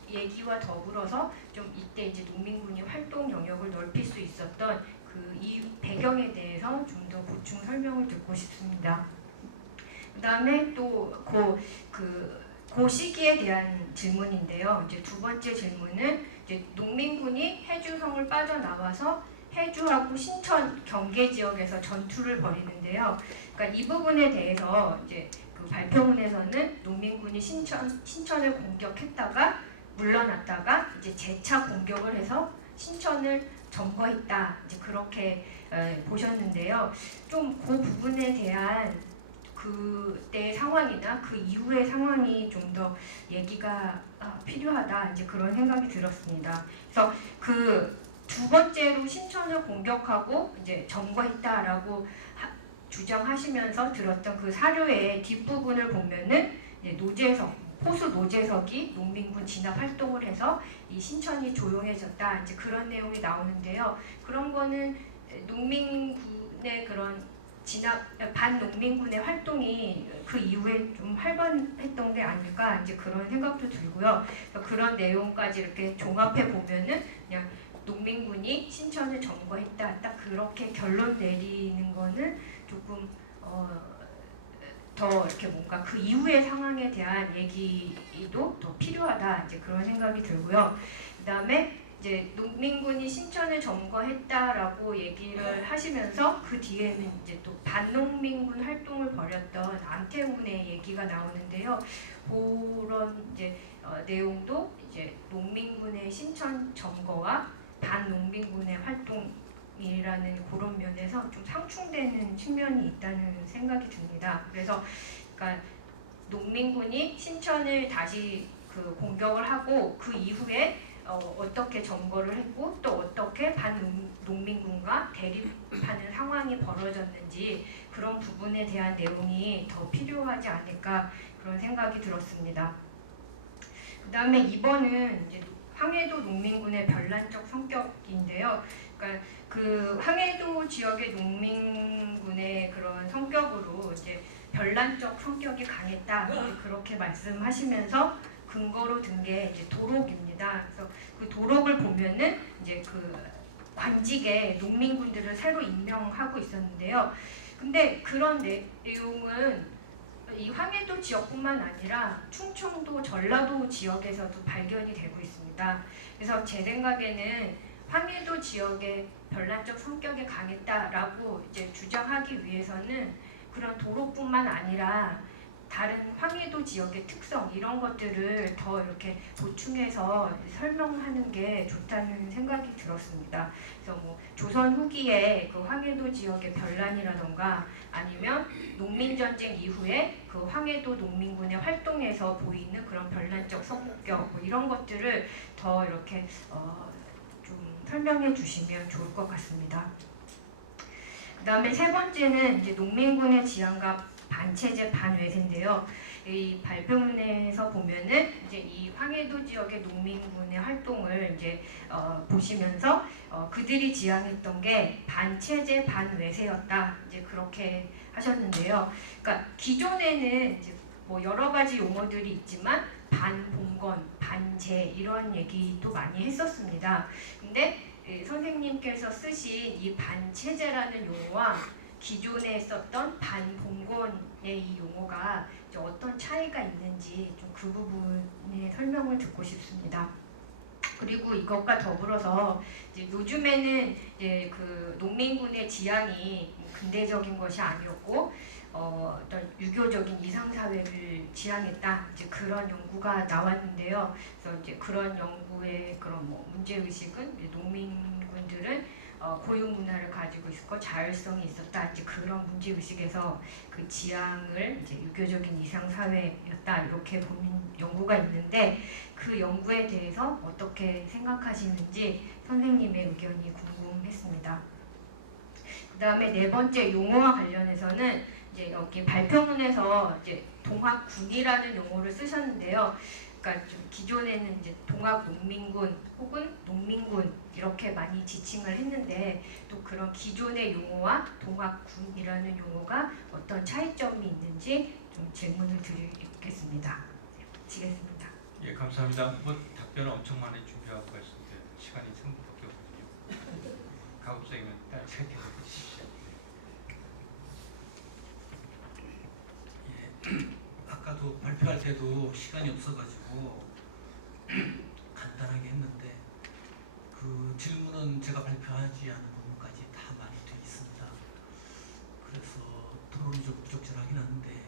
얘기와 더불어서 좀 이때 이제 농민군이 활동 영역을 넓힐 수 있었던 그 이 배경에 대해서 좀 더 보충 설명을 듣고 싶습니다. 그다음에 또 그 시기에 대한 질문인데요. 이제 두 번째 질문은 이제 농민군이 해주성을 빠져나와서 해주하고 신천 경계 지역에서 전투를 벌이는데요. 그러니까 이 부분에 대해서 이제 그 발표문에서는 농민군이 신천을 공격했다가 물러났다가 이제 재차 공격을 해서 신천을 점거했다. 이제 그렇게 보셨는데요. 좀 그 부분에 대한 그때 상황이나 그 이후의 상황이 좀 더 얘기가 필요하다. 이제 그런 생각이 들었습니다. 그래서 그 두 번째로 신천을 공격하고 이제 점거했다라고 주장하시면서 들었던 그 사료의 뒷부분을 보면은 이제 포수 노재석이 농민군 진압 활동을 해서 이 신천이 조용해졌다. 이제 그런 내용이 나오는데요. 그런 거는 농민군의 그런 반농민군의 활동이 그 이후에 좀 활발했던 게 아닐까, 이제 그런 생각도 들고요. 그런 내용까지 이렇게 종합해 보면은 그냥 농민군이 신천을 점거했다, 딱 그렇게 결론 내리는 거는 조금 더 이렇게 뭔가 그 이후의 상황에 대한 얘기도 더 필요하다 이제 그런 생각이 들고요. 그다음에 이제 농민군이 신천을 점거했다라고 얘기를 하시면서 그 뒤에는 이제 또 반농민군 활동을 벌였던 안태훈의 얘기가 나오는데요. 그런 이제 내용도 이제 농민군의 신천 점거와 반농민군의 활동이라는 그런 면에서 좀 상충되는 측면이 있다는 생각이 듭니다. 그래서 그러니까 농민군이 신천을 다시 그 공격을 하고 그 이후에 어떻게 점거를 했고 또 어떻게 반농민군과 대립하는 상황이 벌어졌는지 그런 부분에 대한 내용이 더 필요하지 않을까 그런 생각이 들었습니다. 그 다음에 2번은 이제 황해도 농민군의 변란적 성격인데요. 그러니까 그 황해도 지역의 농민군의 그런 성격으로 이제 변란적 성격이 강했다 그렇게 말씀하시면서 근거로 든 게 이제 도록입니다. 그래서 그 도록을 보면은 이제 그 관직에 농민군들을 새로 임명하고 있었는데요. 근데 그런 내용은 이 황해도 지역뿐만 아니라 충청도, 전라도 지역에서도 발견이 되고 있습니다. 그래서 제 생각에는 황해도 지역의 변란적 성격이 강했다라고 이제 주장하기 위해서는 그런 도로뿐만 아니라 다른 황해도 지역의 특성 이런 것들을 더 이렇게 보충해서 설명하는 게 좋다는 생각이 들었습니다. 그래서 뭐 조선 후기에 그 황해도 지역의 변란이라던가 아니면 농민전쟁 이후에 그 황해도 농민군의 활동에서 보이는 그런 변란적 성격 뭐 이런 것들을 더 이렇게 좀 설명해 주시면 좋을 것 같습니다. 그 다음에 세 번째는 이제 농민군의 지향과 반체제 반외세인데요. 이 발표문에서 보면은 이제 이 황해도 지역의 농민군의 활동을 이제 보시면서 그들이 지향했던 게 반체제 반외세였다. 이제 그렇게 하셨는데요. 그러니까 기존에는 이제 뭐 여러 가지 용어들이 있지만 반봉건, 반제 이런 얘기도 많이 했었습니다. 근데 선생님께서 쓰신 이 반체제라는 용어와 기존에 썼던 반봉건의 이 용어가 이제 어떤 차이가 있는지 좀 그 부분의 설명을 듣고 싶습니다. 그리고 이것과 더불어서 이제 요즘에는 이제 그 농민군의 지향이 근대적인 것이 아니었고 어떤 유교적인 이상 사회를 지향했다 이제 그런 연구가 나왔는데요. 그래서 이제 그런 연구의 그런 뭐 문제 의식은 농민군들은 고유 문화를 가지고 있었고 자율성이 있었다. 이제 그런 문제 의식에서 그 지향을 이제 유교적인 이상 사회였다 이렇게 보는 연구가 있는데 그 연구에 대해서 어떻게 생각하시는지 선생님의 의견이 궁금했습니다. 그 다음에 네 번째 용어와 관련해서는 이제 여기 발표문에서 이제 동학군이라는 용어를 쓰셨는데요. 그러니까 좀 기존에는 이제 동학농민군 혹은 농민군 이렇게 많이 지칭을 했는데 또 그런 기존의 용어와 동학군이라는 용어가 어떤 차이점이 있는지 좀 질문을 드리겠습니다. 마치겠습니다. 예, 감사합니다. 뭐 답변을 엄청 많이 준비하고 계신데 시간이 3분밖에 없거든요. 가급적이면 짧게 해주십시오. 아까도 발표할 때도 시간이 없어가지고 간단하게 했는데 그 질문은 제가 발표하지 않은 부분까지 다 많이 돼 있습니다. 그래서 토론이 좀 부적절하긴 한데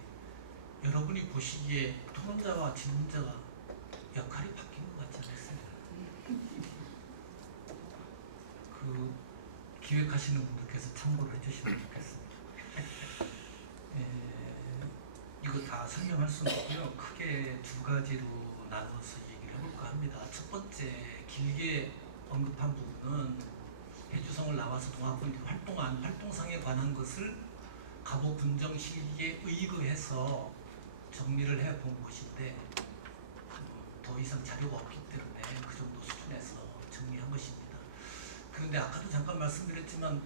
여러분이 보시기에 토론자와 질문자가 역할이 바뀐 것 같지 않습니까? 그 기획하시는 분들께서 참고를 해주시면 좋겠습니다. 이거 다 설명할 수는 없고요. 크게 두 가지로 나눠서 얘기를 해볼까 합니다. 첫 번째 길게 언급한 부분은 해주성을 나와서 동학군이 활동한 활동상에 관한 것을 갑오 군정 실기에 의거해서 정리를 해본 것인데 더 이상 자료가 없기 때문에 그 정도 수준에서 정리한 것입니다. 그런데 아까도 잠깐 말씀드렸지만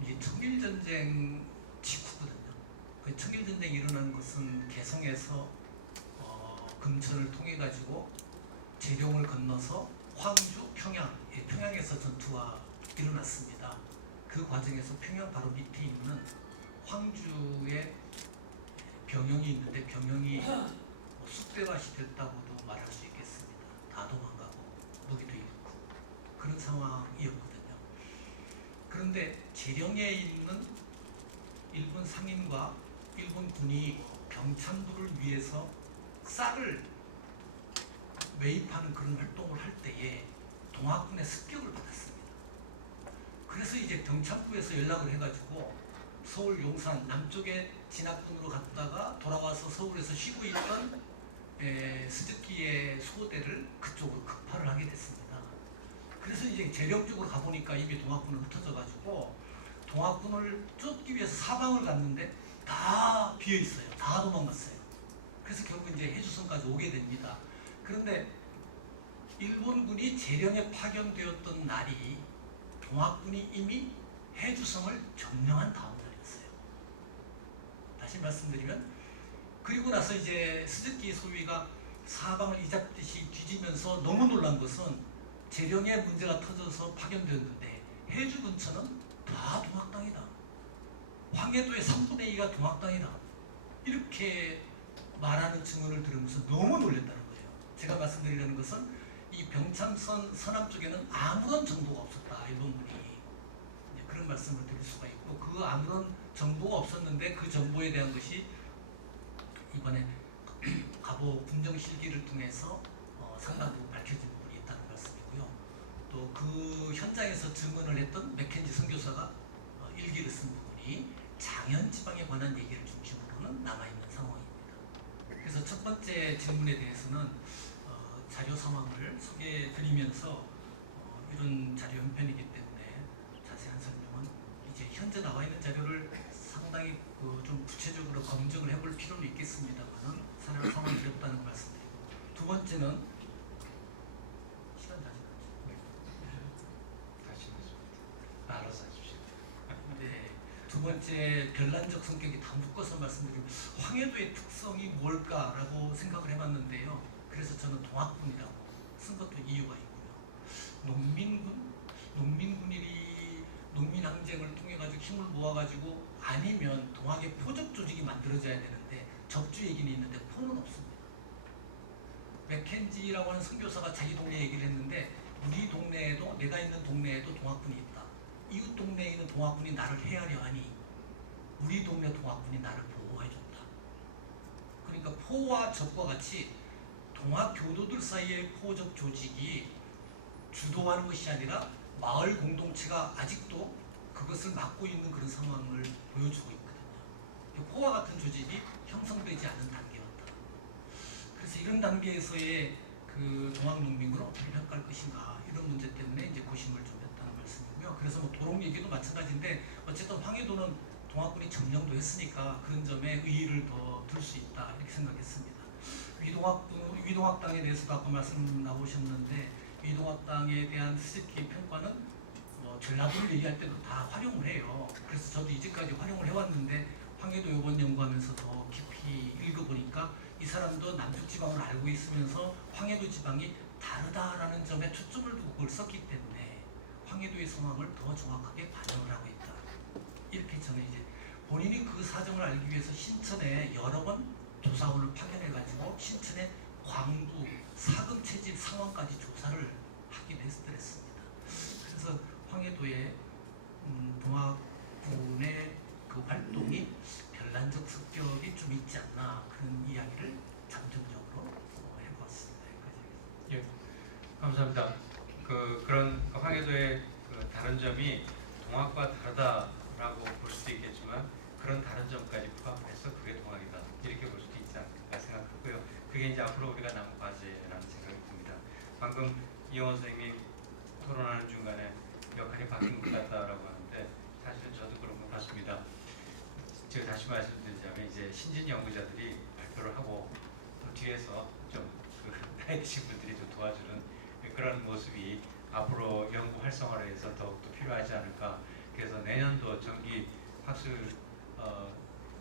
이게 청일전쟁 직후거든요. 그 청일전쟁이 일어난 것은 개성에서 금천을 통해 가지고 재룡을 건너서 황주, 평양, 평양에서 전투가 일어났습니다. 그 과정에서 평양 바로 밑에 있는 황주의 병영이 있는데 병영이 쑥대밭이 됐다고도 말할 수 있겠습니다. 다 도망가고 먹이도 잃고 그런 상황이었거든요. 그런데 재령에 있는 일본 상인과 일본 군이 병참도를 위해서 쌀을 매입하는 그런 활동을 할 때에 동학군의 습격을 받았습니다. 그래서 이제 병참부에서 연락을 해가지고 서울 용산 남쪽에 진압군으로 갔다가 돌아와서 서울에서 쉬고 있던 스즈키의 소대를 그쪽으로 급파를 하게 됐습니다. 그래서 이제 재령 쪽으로 가보니까 이미 동학군은 흩어져가지고 동학군을 쫓기 위해서 사방을 갔는데 다 비어 있어요. 다 도망갔어요. 그래서 결국 이제 해주성까지 오게 됩니다. 그런데 일본군이 재령에 파견되었던 날이 동학군이 이미 해주성을 점령한 다음 날이었어요. 다시 말씀드리면 그리고 나서 이제 스즈키 소위가 사방을 이잡듯이 뒤지면서 너무 놀란 것은 재령에 문제가 터져서 파견되었는데 해주 근처는 다 동학당이다. 황해도의 3분의 2가 동학당이다. 이렇게 말하는 증언을 들으면서 너무 놀랐다는 거예요. 제가 말씀드리려는 것은 이 병참선 서남 쪽에는 아무런 정보가 없었다. 일본군이. 그런 말씀을 드릴 수가 있고 그 아무런 정보가 없었는데 그 정보에 대한 것이 이번에 갑오 군정실기를 통해서 상당 부분 밝혀진 부분이 있다는 말씀이고요. 또 그 현장에서 증언을 했던 맥켄지 선교사가 일기를 쓴 부분이 장현 지방에 관한 얘기를 중심으로는 남아있는 상황입니다. 그래서 첫 번째 질문에 대해서는 자료 상황을 소개해드리면서 이런 자료 형편이기 때문에 자세한 설명은 이제 현재 나와 있는 자료를 상당히 좀 구체적으로 검증을 해볼 필요는 있겠습니다만은 상황이 어렵다는 말씀드리고 두 번째는 시간 다 다시 알아서 하십시오. 네, 두 번째 별난적 성격이 다 묶어서 말씀드리면 황해도의 특성이 뭘까라고 생각을 해봤는데요. 그래서 저는 동학군이라고 쓴 것도 이유가 있고요. 농민군이 농민항쟁을 통해 가지고 힘을 모아가지고 아니면 동학의 포적 조직이 만들어져야 되는데 적주 얘기는 있는데 포는 없습니다. 맥켄지라고 하는 선교사가 자기 동네 얘기를 했는데 우리 동네에도 내가 있는 동네에도 동학군이 있다. 이웃 동네에 있는 동학군이 나를 해하려 하니 우리 동네 동학군이 나를 보호해줬다. 그러니까 포와 적과 같이 동학 교도들 사이의 포적 조직이 주도하는 것이 아니라 마을 공동체가 아직도 그것을 막고 있는 그런 상황을 보여주고 있거든요. 포와 같은 조직이 형성되지 않은 단계였다. 그래서 이런 단계에서의 그 동학농민군을 어떻게 평가할 것인가 이런 문제 때문에 이제 고심을 좀 했다는 말씀이고요. 그래서 뭐 도롱 얘기도 마찬가지인데 어쨌든 황해도는 동학군이 점령도 했으니까 그런 점에 의의를 더 둘 수 있다 이렇게 생각했습니다. 위동학당에 대해서도 아까 말씀 나오셨는데 위동학당에 대한 스즈키의 평가는 전라도를 얘기할 때도 다 활용을 해요. 그래서 저도 이제까지 활용을 해왔는데 황해도 요번 연구하면서 더 깊이 읽어보니까 이 사람도 남쪽 지방을 알고 있으면서 황해도 지방이 다르다라는 점에 초점을 두고 그걸 썼기 때문에 황해도의 상황을 더 정확하게 반영을 하고 있다. 이렇게 저는 이제 본인이 그 사정을 알기 위해서 신천에 여러 번 조사원을 파견해가지고 신천의 광부, 사금 채집 상황까지 조사를 하기도 했습니다. 그래서 황해도의 동학군의 그 활동이 별난적 습격이 좀 있지 않나 그런 이야기를 잠정적으로 해보았습니다. 예, 감사합니다. 그런 황해도의 다른 점이 동학과 다르다라고 볼 수도 있겠지만 그런 다른 점까지 포함해서 그게 동학이다 이렇게 볼 수도 있지 않을까 생각하고요. 그게 이제 앞으로 우리가 남은 과제라는 생각이 듭니다. 방금 이영호 선생님이 토론하는 중간에 역할이 바뀐 것 같다라고 하는데 사실은 저도 그런 것 같습니다. 제가 다시 말씀드리자면 이제 신진 연구자들이 발표를 하고 뒤에서 좀 나이 드신 분들이 좀 도와주는 그런 모습이 앞으로 연구 활성화를 위해서 더욱더 필요하지 않을까. 그래서 내년도 정기 학술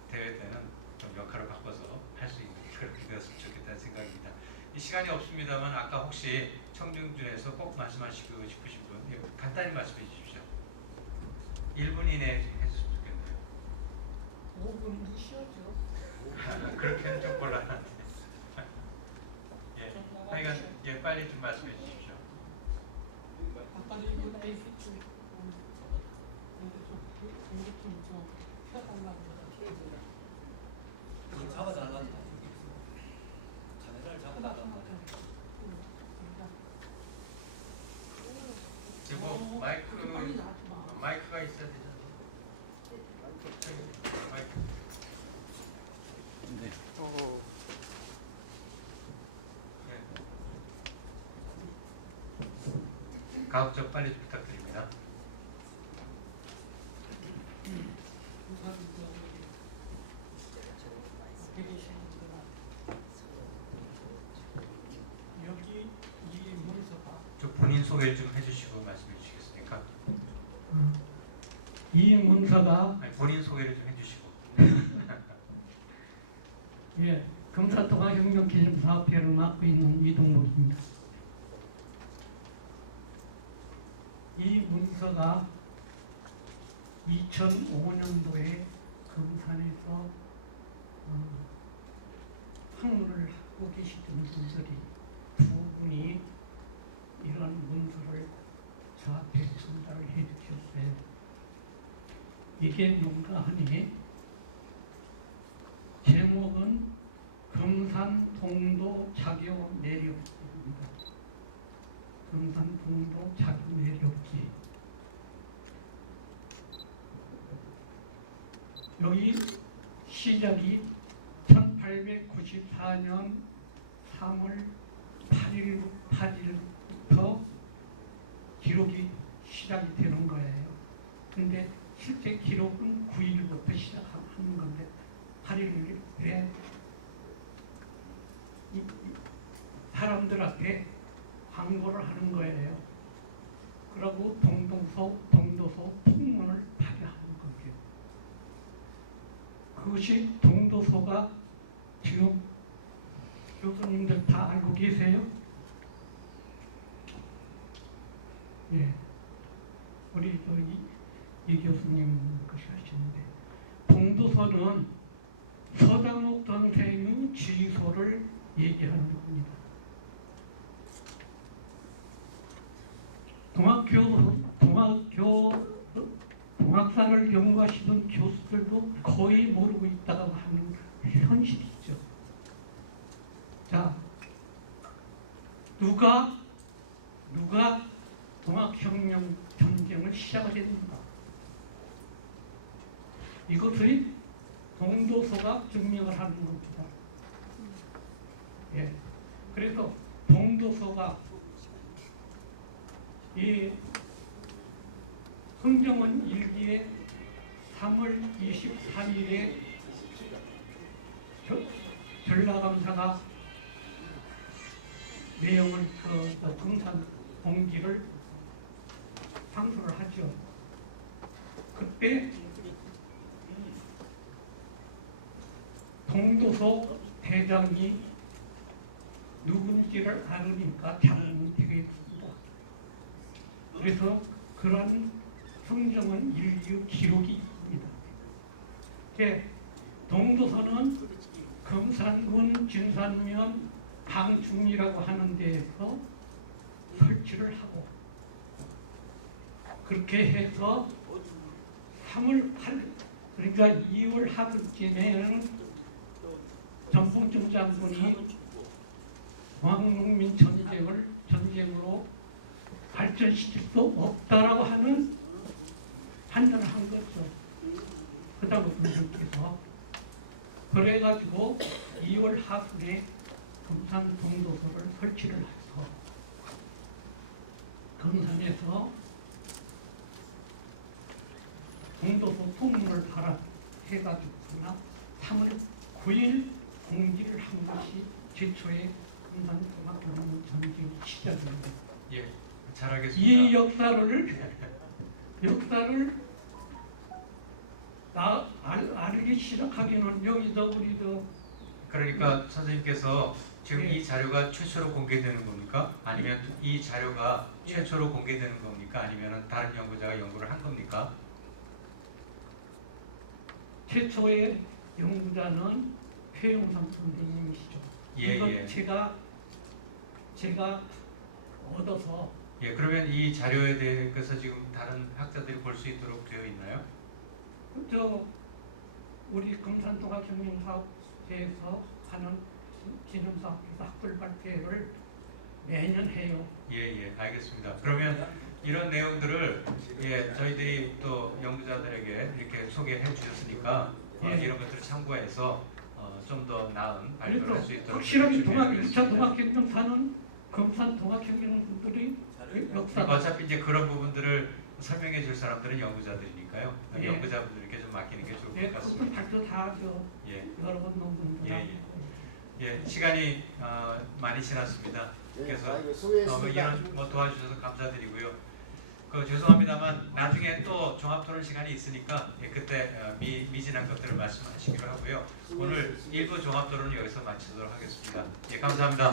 대회 때는 좀 역할을 바꿔서 할 수 있는 그렇게 되었으면 좋겠다는 생각입니다. 이 시간이 없습니다만 아까 혹시 청중중에서 꼭 말씀하시고 싶으신 분 간단히 말씀해 주십시오. 1분 이내에 해주시면 좋겠네요. 5분 무시하죠. 그렇게는 좀 곤란한데. 예, 하여간 예, 빨리 좀 말씀해 주십시오. 아까 얘기한 베이직 잡아달라는 카메라를 잡아달라는 그리고 마이크가 있어야 되잖아. 마이크. 네. 네. 가급적 빨리 좀 부탁드립니다. 여기 이 문서가 좀 본인 소개를 좀 해주시고 말씀해 주시겠습니까? 이 문서가 아니, 본인 소개를 좀 해주시고. 예, 금사토가혁명기념사업회를 맡고 있는 이동복입니다. 이 문서가 2005년도에 금산에서 학문을 하고 계시던 분들이 두 분이 이런 문서를 저한테 전달을 해 주셨어요. 이게 뭔가 하니 제목은 금산동도 자교 내력기입니다. 금산동도 자교 내력기. 여기 시작이 1894년 3월 8일부터 기록이 시작이 되는 거예요. 근데 실제 기록은 9일부터 시작하는 건데 8일에 사람들한테 광고를 하는 거예요. 그러고 동도서 풍문을 발휘하는 거죠. 그것이 동도서가 지금 교수님들 다 알고 계세요? 예, 우리 이 교수님 것이 하시는데 동도서는 서장욱 선생의 지소를 얘기하는 겁니다. 동학사를 연구하시던 교수들도 거의 모르고 있다고 하는 현실이죠. 자, 누가 동학혁명 전쟁을 시작을 했는가? 이것을 동도서가 증명을 하는 겁니다. 예. 그래서 동도서가 이 흥정원 일기에 3월 23일에 전라감사가 내용을 금산 봉기를 상소를 하죠. 그때 동도서 대장이 누군지를 알으니까 잡으면 되겠습니다. 그래서 그런 성정원 일기 기록이 있습니다. 동도서는 금산군 진산면 방중이라고 하는 데에서 설치를 하고 그렇게 해서 3월 8일 그러니까 2월 하루쯤에는 전봉준 장군이 왕농민 전쟁으로 발전시킬 수 없다라고 하는 판단을 한 거죠. 그다음에 분들께서 그래가지고 2월 하순에 금산 동도서를 설치를 해서 금산에서 동도서 풍문을 발휘해가지고나 3월 9일 공지를 한 것이 최초의 금산 동학혁명 전쟁 시작입니다. 예, 잘하겠습니다. 이 역사를 알기 시작하기는 여기서 우리도 그러니까 선생님께서 지금 예. 이 자료가 최초로 공개되는 겁니까? 아니면 이 자료가 최초로 공개되는 겁니까? 아니면 다른 연구자가 연구를 한 겁니까? 최초의 연구자는 최영삼 선생님이시죠. 예, 이건 예. 제가 얻어서 예, 그러면 이 자료에 대해서 지금 다른 학자들이 볼 수 있도록 되어 있나요? 저 우리 금산동학혁명사업회에서 하는 기념사업회에서 학술 발표를 매년 해요. 예, 예, 알겠습니다. 그러면 이런 내용들을 예, 저희들이 또 연구자들에게 이렇게 소개해 주셨으니까 예. 이런 것들을 참고해서 좀 더 나은 발표를 할 수 그래서 있도록 확실하게 준비하겠습니다. 2차 동학혁명사는 금산동학혁명들이 역사 어차피 이제 그런 부분들을 설명해 줄 사람들은 연구자들이니까요. 예. 연구자분들께 좀 맡기는 게 좋을 예, 것 그것도 같습니다. 발표 다 저 예, 여러 번 논문 예, 예, 시간이 많이 지났습니다. 그래서 이런 도와주셔서 감사드리고요. 죄송합니다만 나중에 또 종합토론 시간이 있으니까 예, 그때 미진한 것들을 말씀하시기로 하고요. 오늘 일부 종합토론은 여기서 마치도록 하겠습니다. 예, 감사합니다.